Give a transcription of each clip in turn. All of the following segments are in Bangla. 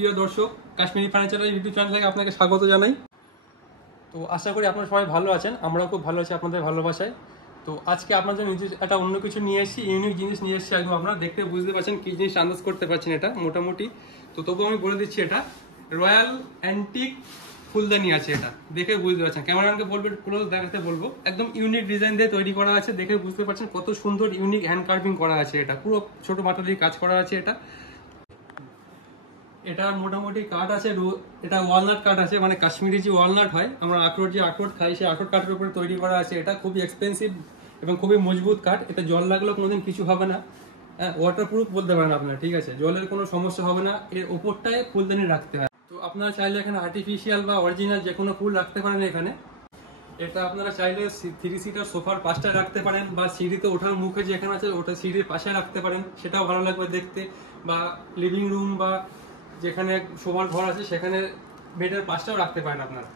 প্রিয় দর্শক, কাশ্মীরি ফার্নিচার ইউটিউব চ্যানেল থেকে আপনাকে স্বাগত জানাই। তো আশা করি আপনারা সবাই ভালো আছেন, আমরাও খুব ভালো আছি আপনাদের ভালোবাসায়। তো আজকে আপনাদের জন্য একটা অন্য কিছু নিয়ে এসেছি, ইউনিক জিনিস নিয়ে এসেছি। একদম আপনারা দেখতে বুঝতে পারছেন কি জিনিস আন্দাজ করতে পারছেন এটা মোটামুটি। তো তবুও আমি বলে দিচ্ছি, এটা রয়্যাল অ্যান্টিক ফুলদানি আছে। এটা দেখে বুঝতে পারছেন, ক্যামেরাম্যানকে বলবো ক্লোজ দেখাতে বলবো। একদম ইউনিক ডিজাইন দিয়ে তৈরি করা আছে, দেখে বুঝতে পারছেন কত সুন্দর ইউনিক হ্যান্ড কার্ভিং করা আছে। এটা পুরো ছোট মাথা দিয়ে কাজ করা আছে। এটা মোটামুটি কাঠ আছে, এটা ওয়ালনাট কাঠ আছে, মানে কাশ্মীরি যে ওয়ালনাট হয়, আমরা আখরোট খাই, সেই আখরোট কাঠের উপরে তৈরি করা আছে। এটা খুবই এক্সপেন্সিভ এবং খুবই মজবুত কাঠ। এটা জল লাগলেও কোনোদিন কিছু হবে না। হ্যাঁ, ওয়াটার প্রুফ বলতে পারেন আপনারা, ঠিক আছে, জলের কোনো সমস্যা হবে না। এর ওপরটায় ফুলদানি রাখতে হয়। তো আপনারা চাইলে এখানে আর্টিফিশিয়াল বা অরিজিনাল যে কোনো ফুল রাখতে পারেন এখানে। এটা আপনারা চাইলে 3 সিটার সোফার পাশটা রাখতে পারেন, বা সিঁড়িতে ওঠার মুখে যেখানে আছে ওটা সিঁড়ির পাশে রাখতে পারেন, সেটাও ভালো লাগবে দেখতে। বা লিভিং রুম বা যেখানে শোবার ঘর আছে সেখানে বেডের পাশটাও রাখতে পারেন আপনারা।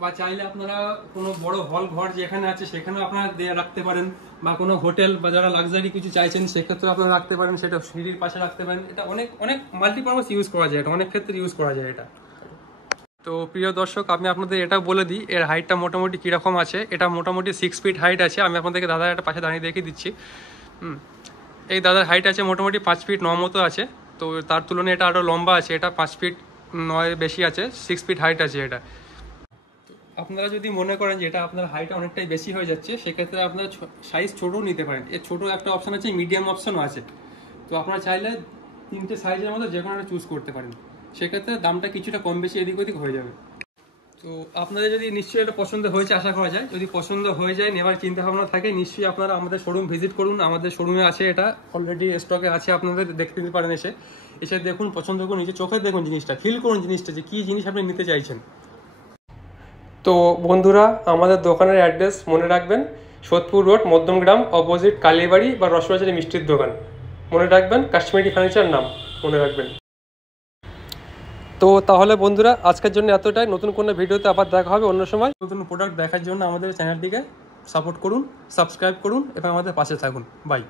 বা চাইলে আপনারা কোনো বড় হল ঘর যেখানে আছে সেখানেও আপনারা রাখতে পারেন, বা কোনো হোটেল বা যারা লাক্সারি কিছু চাইছেন সেক্ষেত্রে আপনারা রাখতে পারেন, সেটা সিঁড়ির পাশে রাখতে পারেন। এটা অনেক অনেক মাল্টিপারপাস ইউজ করা যায়, এটা অনেক ক্ষেত্রে ইউজ করা যায় এটা। তো প্রিয় দর্শক, আমি আপনাদের এটা বলে দিই, এর হাইটটা মোটামুটি কীরকম আছে। এটা মোটামুটি 6 ফিট হাইট আছে। আমি আপনাদেরকে দাদার একটা পাশে দাঁড়িয়ে দেখিয়ে দিচ্ছি। এই দাদার হাইট আছে মোটামুটি 5 ফিট 9 মতো আছে। তো তার তুলনায় এটা আরও লম্বা আছে, এটা 5 ফিট 9 বেশি আছে, 6 ফিট হাইট আছে এটা। আপনারা যদি মনে করেন যে এটা আপনার হাইট অনেকটাই বেশি হয়ে যাচ্ছে, সেক্ষেত্রে আপনারা সাইজ ছোটও নিতে পারেন। এর ছোটো একটা অপশান আছে, মিডিয়াম অপশানও আছে। তো আপনারা চাইলে 3টে সাইজের মধ্যে যে কোনো একটা চুজ করতে পারেন, সেক্ষেত্রে দামটা কিছুটা কম বেশি এদিক ওদিক হয়ে যাবে। তো আপনাদের যদি নিশ্চয়ই এটা পছন্দ হয়েছে আশা করা যায়, যদি পছন্দ হয়ে যায় নেবার চিন্তা ভাবনা থাকে, নিশ্চয়ই আপনারা আমাদের শোরুম ভিজিট করুন। আমাদের শোরুমে আছে, এটা অলরেডি স্টকে আছে, আপনাদের দেখতে দিতে পারেন। এসে দেখুন, পছন্দ করুন, নিজে চোখে দেখুন জিনিসটা, ফিল করুন জিনিসটা, যে কী জিনিস আপনি নিতে চাইছেন। তো বন্ধুরা, আমাদের দোকানের অ্যাড্রেস মনে রাখবেন, সোদপুর রোড, মধ্যমগ্রাম, অপোজিট কালীবাড়ি বা রসবাজারি মিষ্টির দোকান। মনে রাখবেন, কাশ্মীরি ফার্নিচার নাম মনে রাখবেন। তো তাহলে বন্ধুরা, আজকের জন্য এতটাই। নতুন কোনো ভিডিওতে আবার দেখা হবে অন্য সময়। নতুন প্রোডাক্ট দেখার জন্য আমাদের চ্যানেলটিকে সাপোর্ট করুন, সাবস্ক্রাইব করুন এবং আমাদের পাশে থাকুন। বাই।